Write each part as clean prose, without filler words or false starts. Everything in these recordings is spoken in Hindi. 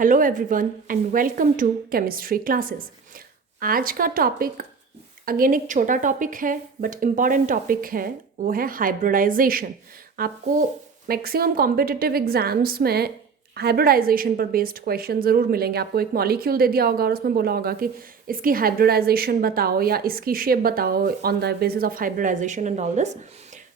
Hello everyone and welcome to chemistry classes. आज का टॉपिक अगेन एक छोटा टॉपिक है बट इम्पॉर्टेंट टॉपिक है, वो है हाइब्रिडाइजेशन। आपको मैक्सिमम कॉम्पिटिटिव एग्जाम्स में हाइब्रिडाइजेशन पर बेस्ड क्वेश्चन ज़रूर मिलेंगे। आपको एक मॉलिक्यूल दे दिया होगा और उसमें बोला होगा कि इसकी हाइब्रिडाइजेशन बताओ या इसकी शेप बताओ on the basis of hybridization and all this.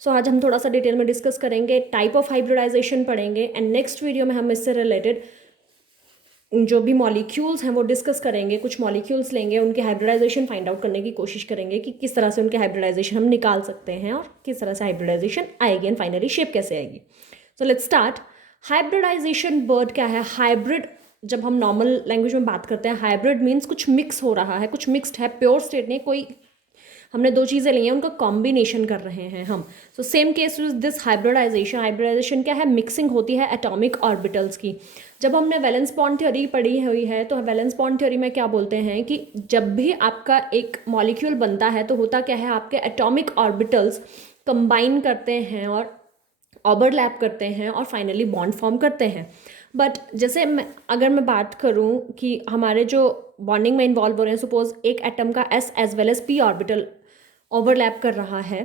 So आज हम थोड़ा सा डिटेल में डिस्कस करेंगे, टाइप ऑफ हाइब्रिडाइजेशन पढ़ेंगे एंड नेक्स्ट वीडियो में हम इससे रिलेटेड जो भी मॉलिक्यूल्स हैं वो डिस्कस करेंगे। कुछ मॉलिक्यूल्स लेंगे, उनकी हाइब्रिडाइजेशन फाइंड आउट करने की कोशिश करेंगे कि किस तरह से उनके हाइब्रिडाइजेशन हम निकाल सकते हैं और किस तरह से हाइब्रिडाइजेशन आएगी एंड फाइनली शेप कैसे आएगी। So let's start. Hybridization word क्या है? हाइब्रिड, जब हम नॉर्मल लैंग्वेज में बात करते हैं, हाइब्रिड मीन्स कुछ मिक्स हो रहा है, कुछ मिक्सड है, प्योर स्टेट नहीं। कोई हमने दो चीज़ें ली हैं, उनका कॉम्बिनेशन कर रहे हैं हम। So same case with this hybridization. Hybridization क्या है? मिक्सिंग होती है एटॉमिक ऑर्बिटल्स की। जब हमने वैलेंस बॉन्ड थ्योरी पढ़ी हुई है तो वैलेंस बॉन्ड थ्योरी में क्या बोलते हैं कि जब भी आपका एक मॉलिक्यूल बनता है तो होता क्या है, आपके एटॉमिक ऑर्बिटल्स कंबाइन करते हैं और ओवरलैप करते हैं और फाइनली बॉन्ड फॉर्म करते हैं। बट जैसे अगर मैं बात करूं कि हमारे जो बॉन्डिंग में इन्वॉल्व हो रहे हैं, सपोज एक एटम का S as well as P orbital overlap कर रहा है,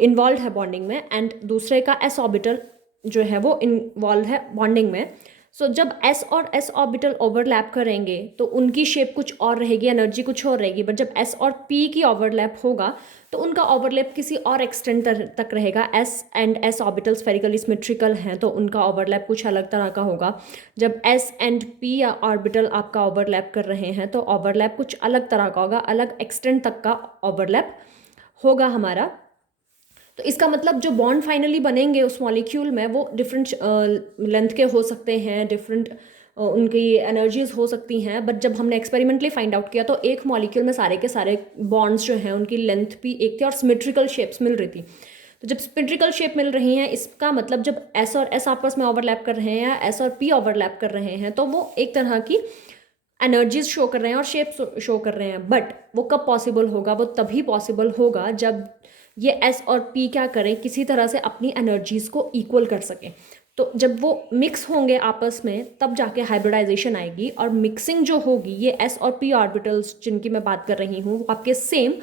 इन्वॉल्व है बॉन्डिंग में, एंड दूसरे का एस ऑर्बिटल जो है वो इन्वॉल्व है बॉन्डिंग में। सो जब एस और एस ऑर्बिटल ओवरलैप करेंगे तो उनकी शेप कुछ और रहेगी, एनर्जी कुछ और रहेगी। बट जब एस और पी की ओवरलैप होगा तो उनका ओवरलैप किसी और एक्सटेंट तक रहेगा। S and S orbital spherically symmetrical हैं तो उनका ओवरलैप कुछ अलग तरह का होगा। जब एस एंड पी या ऑर्बिटल आपका ओवरलैप कर रहे हैं तो ओवरलैप कुछ अलग तरह का होगा, अलग एक्सटेंट तक का ओवरलैप होगा हमारा। तो इसका मतलब जो बॉन्ड फाइनली बनेंगे उस मॉलिक्यूल में वो डिफरेंट लेंथ के हो सकते हैं, डिफरेंट उनकी एनर्जीज हो सकती हैं। बट जब हमने एक्सपेरिमेंटली फाइंड आउट किया तो एक मॉलिक्यूल में सारे के सारे बॉन्ड्स जो हैं उनकी लेंथ भी एक थी और सिमेट्रिकल शेप्स मिल रही थी। तो जब सिमेट्रिकल शेप मिल रही हैं, इसका मतलब जब एस और एस आपस में ओवरलैप कर रहे हैं या एस और पी ओवरलैप कर रहे हैं तो वो एक तरह की एनर्जीज शो कर रहे हैं और शेप शो कर रहे हैं। बट वो कब पॉसिबल होगा? वो तभी पॉसिबल होगा जब ये एस और पी क्या करें, किसी तरह से अपनी एनर्जीज को इक्वल कर सकें। तो जब वो मिक्स होंगे आपस में तब जाके हाइब्रिडाइजेशन आएगी। और मिक्सिंग जो होगी, ये एस और पी ऑर्बिटल्स जिनकी मैं बात कर रही हूँ वो आपके सेम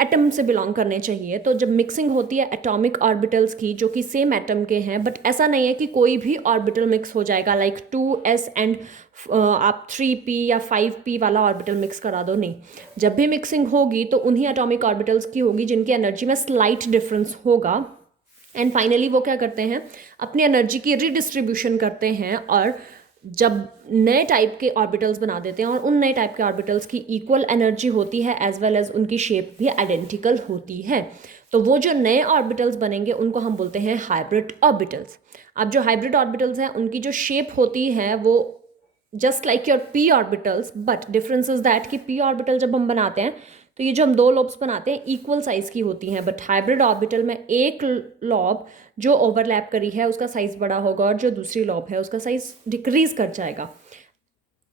एटम से बिलोंग करने चाहिए। तो जब मिक्सिंग होती है एटॉमिक ऑर्बिटल्स की जो कि सेम एटम के हैं, बट ऐसा नहीं है कि कोई भी ऑर्बिटल मिक्स हो जाएगा, लाइक 2s एंड आप 3p या 5p वाला ऑर्बिटल मिक्स करा दो, नहीं। जब भी मिक्सिंग होगी तो उन्हीं एटॉमिक ऑर्बिटल्स की होगी जिनकी एनर्जी में स्लाइट डिफरेंस होगा। एंड फाइनली वो क्या करते हैं, अपनी एनर्जी की रीडिस्ट्रीब्यूशन करते हैं और जब नए टाइप के ऑर्बिटल्स बना देते हैं और उन नए टाइप के ऑर्बिटल्स की इक्वल एनर्जी होती है एज वेल एज उनकी शेप भी आइडेंटिकल होती है। तो वो जो नए ऑर्बिटल्स बनेंगे उनको हम बोलते हैं हाइब्रिड ऑर्बिटल्स। अब जो हाइब्रिड ऑर्बिटल्स हैं उनकी जो शेप होती है वो just like your P orbitals, but difference is that कि पी ऑर्बिटल जब हम बनाते हैं तो ये जो हम दो लॉब्स बनाते हैं इक्वल साइज की होती हैं। बट हाइब्रिड ऑर्बिटल में एक लॉब जो ओवरलैप करी है उसका साइज बड़ा होगा और जो दूसरी लॉब है उसका साइज डिक्रीज कर जाएगा।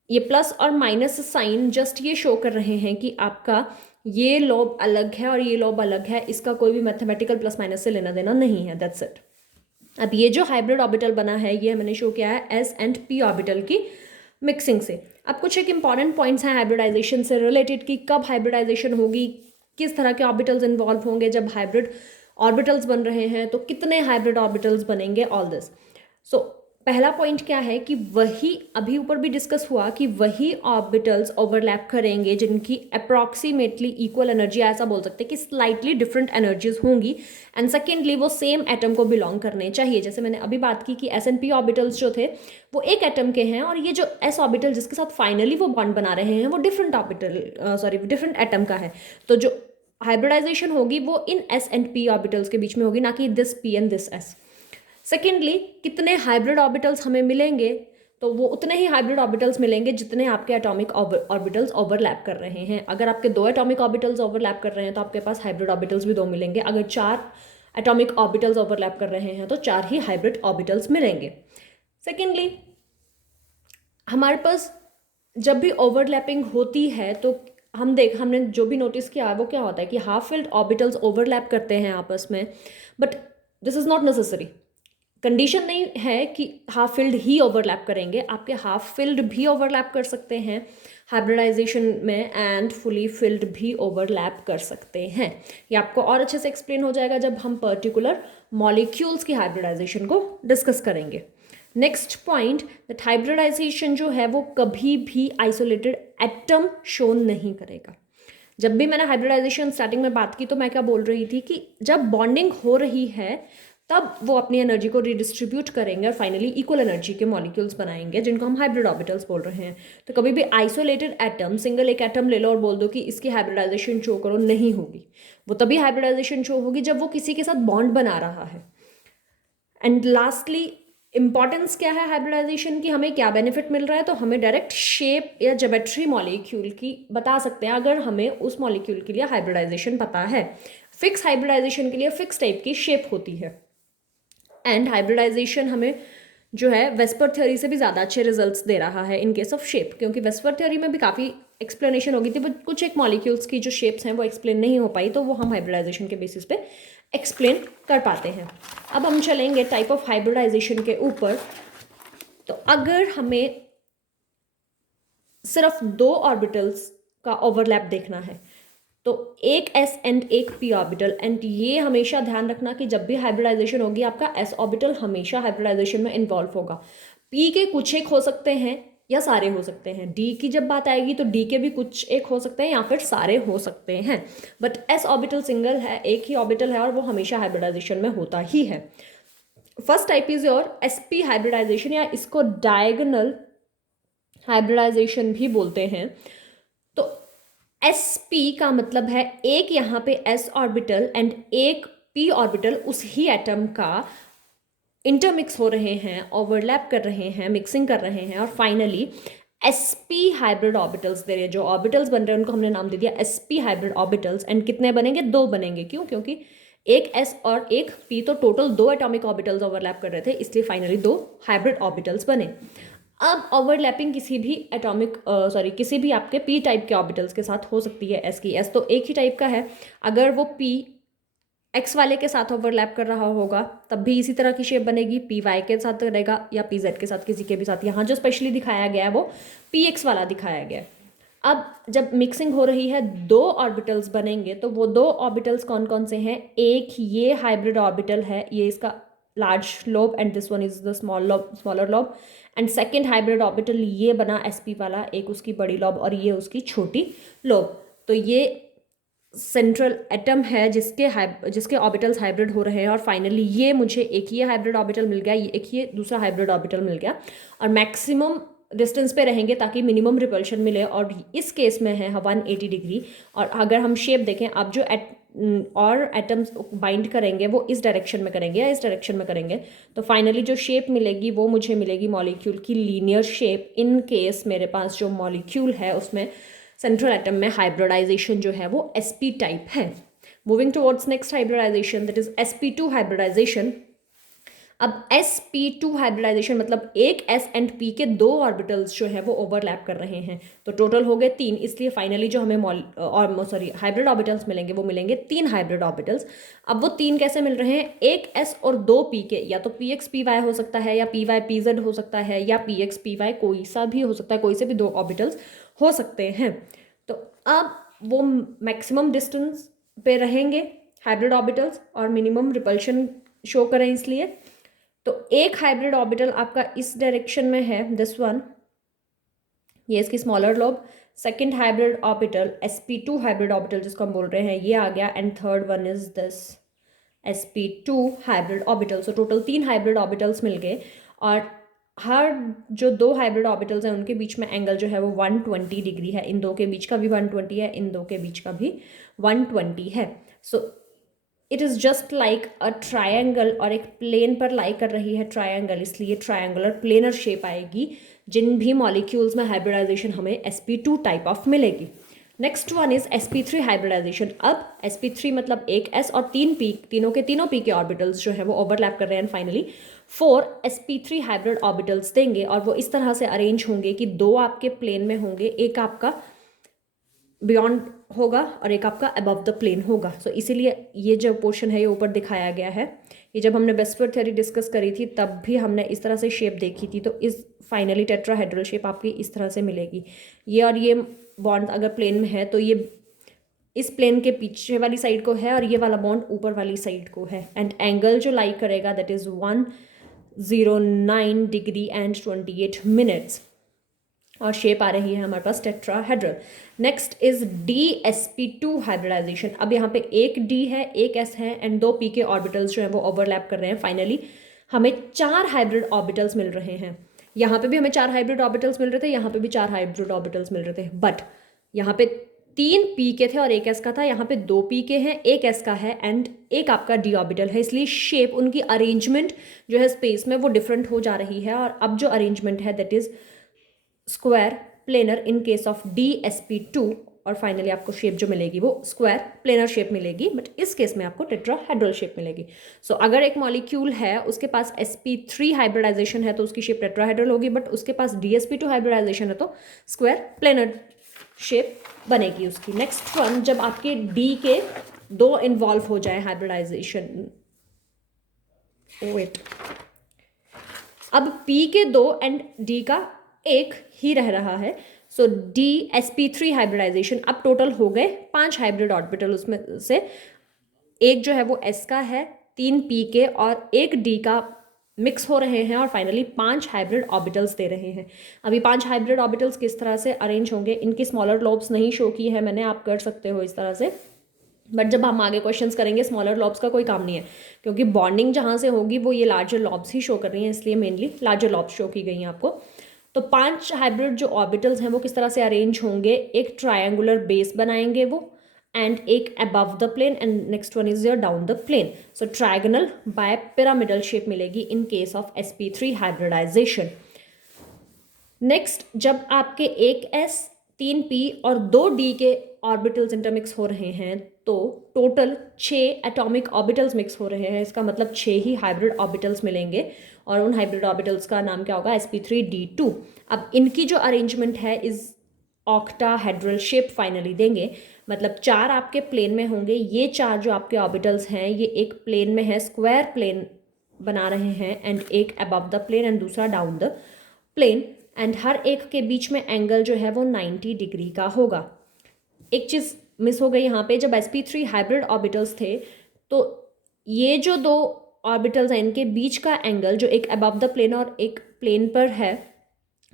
ये प्लस और माइनस साइन जस्ट ये शो कर रहे हैं कि आपका ये लॉब अलग है और ये लॉब अलग है, इसका कोई भी मैथमेटिकल प्लस माइनस से लेना देना नहीं है, दैट्स इट। अब ये जो हाइब्रिड ऑर्बिटल बना है ये मैंने शो किया है एस एंड पी ऑर्बिटल की मिक्सिंग से। अब कुछ एक इंपॉर्टेंट पॉइंट्स हैं हाइब्रिडाइजेशन से रिलेटेड कि कब हाइब्रिडाइजेशन होगी, किस तरह के ऑर्बिटल्स इन्वॉल्व होंगे, जब हाइब्रिड ऑर्बिटल्स बन रहे हैं तो कितने हाइब्रिड ऑर्बिटल्स बनेंगे, ऑल दिस। सो पहला पॉइंट क्या है कि वही अभी ऊपर भी डिस्कस हुआ कि वही ऑर्बिटल्स ओवरलैप करेंगे जिनकी अप्रॉक्सीमेटली इक्वल एनर्जी, ऐसा बोल सकते हैं कि स्लाइटली डिफरेंट एनर्जीज होंगी। एंड सेकेंडली वो सेम एटम को बिलोंग करने चाहिए। जैसे मैंने अभी बात की कि एस एंड पी ऑर्बिटल्स जो थे वो एक एटम के हैं और ये जो एस ऑर्बिटल जिसके साथ फाइनली वो बॉन्ड बना रहे हैं वो डिफरेंट एटम का है। तो जो हाइब्रिडाइजेशन होगी वो इन एस एंड पी ऑर्बिटल्स के बीच में होगी, ना कि this P and this S. Secondly, कितने हाइब्रिड ऑर्बिटल्स हमें मिलेंगे, तो वो उतने ही हाइब्रिड ऑर्बिटल्स मिलेंगे जितने आपके एटॉमिक ऑर्बिटल्स ओवरलैप कर रहे हैं। अगर आपके 2 एटॉमिक ऑर्बिटल्स ओवरलैप कर रहे हैं तो आपके पास हाइब्रिड ऑर्बिटल्स भी 2 मिलेंगे। अगर 4 एटॉमिक ऑर्बिटल्स ओवरलैप कर रहे हैं तो 4 ही हाइब्रिड ऑर्बिटल्स मिलेंगे। सेकेंडली, हमारे पास जब भी ओवरलैपिंग होती है तो हमने जो भी नोटिस किया वो क्या होता है कि हाफ फिल्ड ऑर्बिटल्स ओवरलैप करते हैं आपस में, but this is not necessary. Condition नहीं है कि हाफ फिल्ड ही ओवरलैप करेंगे, आपके हाफ फिल्ड भी ओवरलैप कर सकते हैं हाइब्रिडाइजेशन में एंड फुली फिल्ड भी ओवरलैप कर सकते हैं। ये आपको और अच्छे से एक्सप्लेन हो जाएगा जब हम पर्टिकुलर मॉलिक्यूल्स की हाइब्रिडाइजेशन को डिस्कस करेंगे। नेक्स्ट पॉइंट, दैट हाइब्रिडाइजेशन जो है वो कभी भी आइसोलेटेड एटम शो नहीं करेगा। जब भी मैंने हाइब्रिडाइजेशन स्टार्टिंग में बात की तो मैं क्या बोल रही थी कि जब बॉन्डिंग हो रही है तब वो अपनी एनर्जी को रिडिस्ट्रीब्यूट करेंगे और फाइनली इक्वल एनर्जी के मॉलिक्यूल्स बनाएंगे जिनको हम हाइब्रिड ऑर्बिटल्स बोल रहे हैं। तो कभी भी आइसोलेटेड एटम, सिंगल एक एटम ले लो और बोल दो कि इसकी हाइब्रिडाइजेशन शो करो, नहीं होगी। वो तभी हाइब्रिडाइजेशन शो होगी जब वो किसी के साथ बॉन्ड बना रहा है। एंड लास्टली, इंपॉर्टेंस क्या है हाइब्रिडाइजेशन की, हमें क्या बेनिफिट मिल रहा है, तो हमें डायरेक्ट शेप या ज्योमेट्री मॉलिक्यूल की बता सकते हैं अगर हमें उस मॉलिक्यूल के लिए हाइब्रिडाइजेशन पता है। फिक्स हाइब्रिडाइजेशन के लिए फिक्स टाइप की शेप होती है एंड हाइब्रिडाइजेशन हमें जो है वेस्पर थ्योरी से भी ज़्यादा अच्छे रिजल्ट्स दे रहा है इन केस ऑफ शेप, क्योंकि वेस्पर थ्योरी में भी काफ़ी एक्सप्लेनेशन होगी थी बट कुछ एक मॉलिक्यूल्स की जो शेप्स हैं वो एक्सप्लेन नहीं हो पाई, तो वो हम हाइब्रिडाइजेशन के बेसिस पे एक्सप्लेन कर पाते हैं। अब हम चलेंगे टाइप ऑफ हाइब्रिडाइजेशन के ऊपर। तो अगर हमें सिर्फ 2 ऑर्बिटल्स का ओवरलैप देखना है तो एक s एंड एक p ऑर्बिटल, एंड ये हमेशा ध्यान रखना कि जब भी हाइब्रिडाइजेशन होगी आपका s ऑर्बिटल हमेशा हाइब्रिडाइजेशन में इन्वॉल्व होगा। p के कुछ एक हो सकते हैं या सारे हो सकते हैं, d की जब बात आएगी तो d के भी कुछ एक हो सकते हैं या फिर सारे हो सकते हैं, बट s ऑर्बिटल सिंगल है, एक ही ऑर्बिटल है और वो हमेशा हाइब्रिडाइजेशन में होता ही है। First type is your sp hybridization, या इसको डायगोनल हाइब्रिडाइजेशन भी बोलते हैं। तो sp का मतलब है एक यहाँ पे s ऑर्बिटल एंड एक p ऑर्बिटल उस ही एटम का इंटरमिक्स हो रहे हैं, ओवरलैप कर रहे हैं, मिक्सिंग कर रहे हैं और फाइनली sp हाइब्रिड ऑर्बिटल्स दे रहे हैं। जो ऑर्बिटल्स बन रहे हैं उनको हमने नाम दे दिया sp हाइब्रिड ऑर्बिटल्स। एंड कितने बनेंगे? 2 बनेंगे। क्यों? क्योंकि एक s और एक p, तो टोटल 2 एटॉमिक ऑर्बिटल्स ओवरलैप कर रहे थे, इसलिए फाइनली 2 हाइब्रिड ऑर्बिटल्स बने। अब ओवरलैपिंग किसी भी एटॉमिक किसी भी आपके p टाइप के ऑर्बिटल्स के साथ हो सकती है। s की s तो एक ही टाइप का है, अगर वो p x वाले के साथ ओवरलैप कर रहा होगा तब भी इसी तरह की शेप बनेगी, पी वाई के साथ करेगा या पी जेड के साथ, किसी के भी साथ। यहाँ जो स्पेशली दिखाया गया है वो पी एक्स वाला दिखाया गया है। अब जब मिक्सिंग हो रही है 2 ऑर्बिटल्स बनेंगे, तो वो 2 ऑर्बिटल्स कौन कौन से हैं? एक ये हाइब्रिड ऑर्बिटल है, ये इसका large lobe and this one is the smaller lobe. And second hybrid orbital ये बना sp वाला, एक उसकी बड़ी लोब और ये उसकी छोटी लोब। तो ये सेंट्रल एटम है जिसके ऑर्बिटल्स हाइब्रिड हो रहे हैं और फाइनली ये मुझे एक ये हाइब्रिड ऑर्बिटल मिल गया, ये एक ये दूसरा हाइब्रिड ऑर्बिटल मिल गया और मैक्सिमम डिस्टेंस पे रहेंगे ताकि मिनिमम रिपल्शन मिले, और इस केस में है 180 डिग्री। और अगर हम शेप देखें, अब जो और एटम्स बाइंड करेंगे वो इस डायरेक्शन में करेंगे या इस डायरेक्शन में करेंगे, तो फाइनली जो शेप मिलेगी वो मुझे मिलेगी मॉलिक्यूल की लीनियर शेप। इन केस मेरे पास जो मॉलिक्यूल है उसमें सेंट्रल एटम में हाइब्रिडाइजेशन जो है वो sp टाइप है। Moving towards next hybridization, that is sp2 hybridization. अब sp2 हाइब्रिडाइजेशन मतलब एक s एंड p के 2 ऑर्बिटल्स जो है वो ओवरलैप कर रहे हैं, तो टोटल हो गए 3, इसलिए फाइनली जो हमें हाइब्रिड ऑर्बिटल्स मिलेंगे वो मिलेंगे 3 हाइब्रिड ऑर्बिटल्स। अब वो 3 कैसे मिल रहे हैं? एक s और 2 p के, या तो px py हो सकता है या py pz हो सकता है या px py कोई सा भी हो सकता है, कोई से भी 2 ऑर्बिटल्स हो सकते हैं। तो अब वो मैक्सिमम डिस्टेंस पे रहेंगे हाइब्रिड ऑर्बिटल्स और मिनिमम रिपल्शन शो करें इसलिए। तो एक हाइब्रिड ऑर्बिटल आपका इस डायरेक्शन में है, दिस वन, ये इसकी smaller lobe. Second hybrid orbital sp2 hybrid orbital जिसको हम बोल रहे हैं ये आ गया, and third one is this sp2 hybrid orbital. So total 3 hybrid orbitals मिल गए और हर जो 2 हाइब्रिड ऑर्बिटल्स हैं उनके बीच में एंगल जो है वो 120 डिग्री है। इन 2 के बीच का भी 120 है, इन 2 के बीच का भी 120 है। So it is just like a triangle, और एक प्लेन पर लाई कर रही है ट्रायंगल, इसलिए ट्रायंगुलर प्लेनर शेप आएगी जिन भी मॉलिक्यूल्स में हाइब्रिडाइजेशन हमें sp2 टाइप ऑफ मिलेगी। Next one is sp3 hybridization. अब sp3 मतलब एक s और 3 p, तीनों के तीनों p के ऑर्बिटल्स जो है वो ओवरलैप कर रहे हैं, फाइनली 4 sp3 हाइब्रिड ऑर्बिटल्स देंगे और वो इस तरह से अरेंज होंगे कि 2 आपके प्लेन में होंगे, एक आपका बियॉन्ड होगा और एक आपका अबव द प्लेन होगा। सो इसीलिए ये जो पोर्शन है ये ऊपर दिखाया गया है ये जब हमने वेस्टवर्ड थ्योरी डिस्कस करी थी तब भी हमने इस तरह से शेप देखी थी। तो इस फाइनली टेट्राहेड्रल शेप आपकी इस तरह से मिलेगी। ये और ये बॉन्ड अगर प्लेन में है तो ये इस प्लेन के पीछे वाली साइड को है और ये वाला बॉन्ड ऊपर वाली साइड को है। एंड एंगल जो लाई करेगा that is 109 degree and 28 minutes. और शेप आ रही है हमारे पास tetrahedral. Next is DsP2 hybridization. अब यहाँ पे एक D है, एक S है एंड 2 P के ऑर्बिटल्स जो हैं वो ओवरलैप कर रहे हैं। फाइनली हमें 4 हाइब्रिड ऑर्बिटल्स मिल रहे हैं। यहाँ पे भी हमें 4 हाइब्रिड ऑर्बिटल्स मिल रहे थे, यहाँ पे भी 4 हाइब्रिड ऑर्बिटल्स मिल रहे थे। बट यहाँ पे 3 P के थे और एक S का था, यहाँ पे 2 P के हैं, एक S का है एंड एक आपका D ऑर्बिटल है। इसलिए शेप, उनकी अरेंजमेंट जो है स्पेस में वो डिफरेंट हो जा रही है। और अब जो अरेंजमेंट है that is square planar in case of DsP2। और फाइनली आपको शेप जो मिलेगी वो स्क्वायर प्लेनर शेप मिलेगी, बट इस केस में आपको टेट्राहेड्रल शेप मिलेगी। सो अगर एक मॉलिक्यूल है उसके पास sp3 हाइब्रिडाइजेशन है तो उसकी शेप टेट्राहेड्रल होगी, बट उसके पास DsP2 हाइब्रिडाइजेशन है तो स्क्वायर प्लेनर शेप बनेगी उसकी। नेक्स्ट वन, जब आपके D के 2 इन्वॉल्व हो जाए हाइब्रिडाइजेशन, वेट, अब P के 2 एंड D का एक ही रह रहा है। सो DsP3 हाइब्रिडाइजेशन, अब टोटल हो गए 5 हाइब्रिड ऑर्बिटल। उसमें से एक जो है वो S का है, 3 P के और एक D का मिक्स हो रहे हैं और फाइनली 5 हाइब्रिड ऑर्बिटल्स दे रहे हैं। अभी 5 हाइब्रिड ऑर्बिटल्स किस तरह से अरेंज होंगे, इनकी स्मॉलर लॉब्स नहीं शो की है मैंने, आप कर सकते हो इस तरह से। बट जब हम आगे क्वेश्चंस करेंगे स्मॉलर लॉब्स का कोई काम नहीं है, क्योंकि बॉन्डिंग जहाँ से होगी वो ये लार्जर लॉब्स ही शो कर रही हैं, इसलिए मेनली लार्जर लॉब्स शो की गई हैं आपको। तो 5 हाइब्रिड जो ऑर्बिटल्स हैं वो किस तरह से अरेंज होंगे, एक ट्रायंगुलर बेस बनाएंगे वो, एंड एक above the plane and next one is your down the plane. So trigonal bipyramidal shape मिलेगी in case of sp3 hybridization. Next, जब आपके एक S, 3 P और 2 D के ऑर्बिटल्स इंटरमिक्स हो रहे हैं तो टोटल 6 एटॉमिक ऑर्बिटल्स मिक्स हो रहे हैं। इसका मतलब 6 ही हाइब्रिड ऑर्बिटल्स मिलेंगे और उन हाइब्रिड ऑर्बिटल्स का नाम क्या होगा, sp3d2। अब इनकी जो अरेंजमेंट है इस ऑक्टाहेड्रल शेप फाइनली देंगे, मतलब 4 आपके प्लेन में होंगे। ये 4 जो आपके ऑर्बिटल्स हैं ये एक प्लेन में है, स्क्वायर प्लेन बना रहे हैं, एंड एक अबव द प्लेन एंड दूसरा डाउन द प्लेन, एंड हर एक के बीच में एंगल जो है वो 90 डिग्री का होगा। एक चीज़ मिस हो गई यहाँ पे, जब sp3 हाइब्रिड ऑर्बिटल्स थे तो ये जो 2 ऑर्बिटल्स हैं इनके बीच का एंगल जो एक अबव द प्लेन और एक प्लेन पर है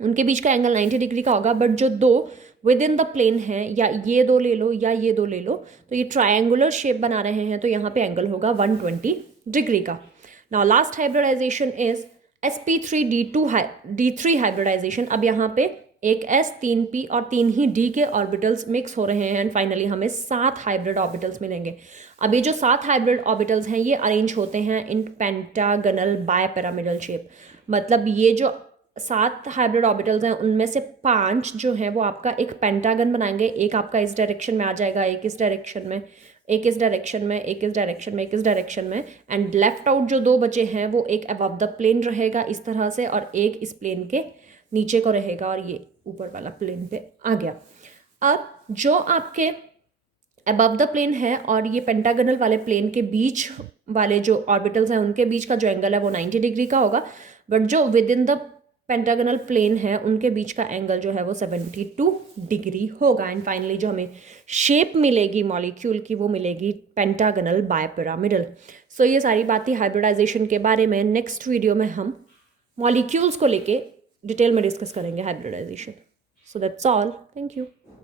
उनके बीच का एंगल 90 डिग्री का होगा। बट जो 2 विद इन द प्लेन है, या ये 2 ले लो या ये 2 ले लो, तो ये ट्रायंगुलर शेप बना रहे हैं तो यहाँ पे एंगल होगा 120 डिग्री का। Now last hybridization is sp3d3 hybridization. अब यहाँ पे एक S, 3 P और 3 ही D के ऑर्बिटल्स मिक्स हो रहे हैं एंड फाइनली हमें 7 हाइब्रिड ऑर्बिटल्स मिलेंगे। अब ये जो 7 हाइब्रिड ऑर्बिटल्स हैं ये अरेंज होते हैं इन पेंटागनल बायपिरामिडल शेप। मतलब ये जो 7 हाइब्रिड ऑर्बिटल्स हैं उनमें से 5 जो हैं वो आपका एक पेंटागन बनाएंगे। एक आपका इस डायरेक्शन में आ जाएगा, एक इस डायरेक्शन में, एक इस डायरेक्शन में, एक इस डायरेक्शन में, एक इस डायरेक्शन में, एंड लेफ्ट आउट जो 2 बचे हैं वो एक अबव द प्लेन रहेगा इस तरह से और एक इस प्लेन के नीचे को रहेगा और ये ऊपर वाला प्लेन पे आ गया। अब जो आपके अबव द प्लेन है और ये पेंटागनल वाले प्लेन के बीच वाले जो ऑर्बिटल्स हैं उनके बीच का जो एंगल है वो 90 डिग्री का होगा। बट जो within the pentagonal plane है उनके बीच का एंगल जो है वो 72 डिग्री होगा। एंड फाइनली जो हमें शेप मिलेगी मॉलिक्यूल की वो मिलेगी पेंटागनल बायपिरामिडल। सो ये सारी बातें हाइब्रिडाइजेशन के बारे में नेक्स्ट वीडियो में हम मॉलिक्यूल्स को लेके डिटेल में डिस्कस करेंगे hybridization. So that's all, thank you.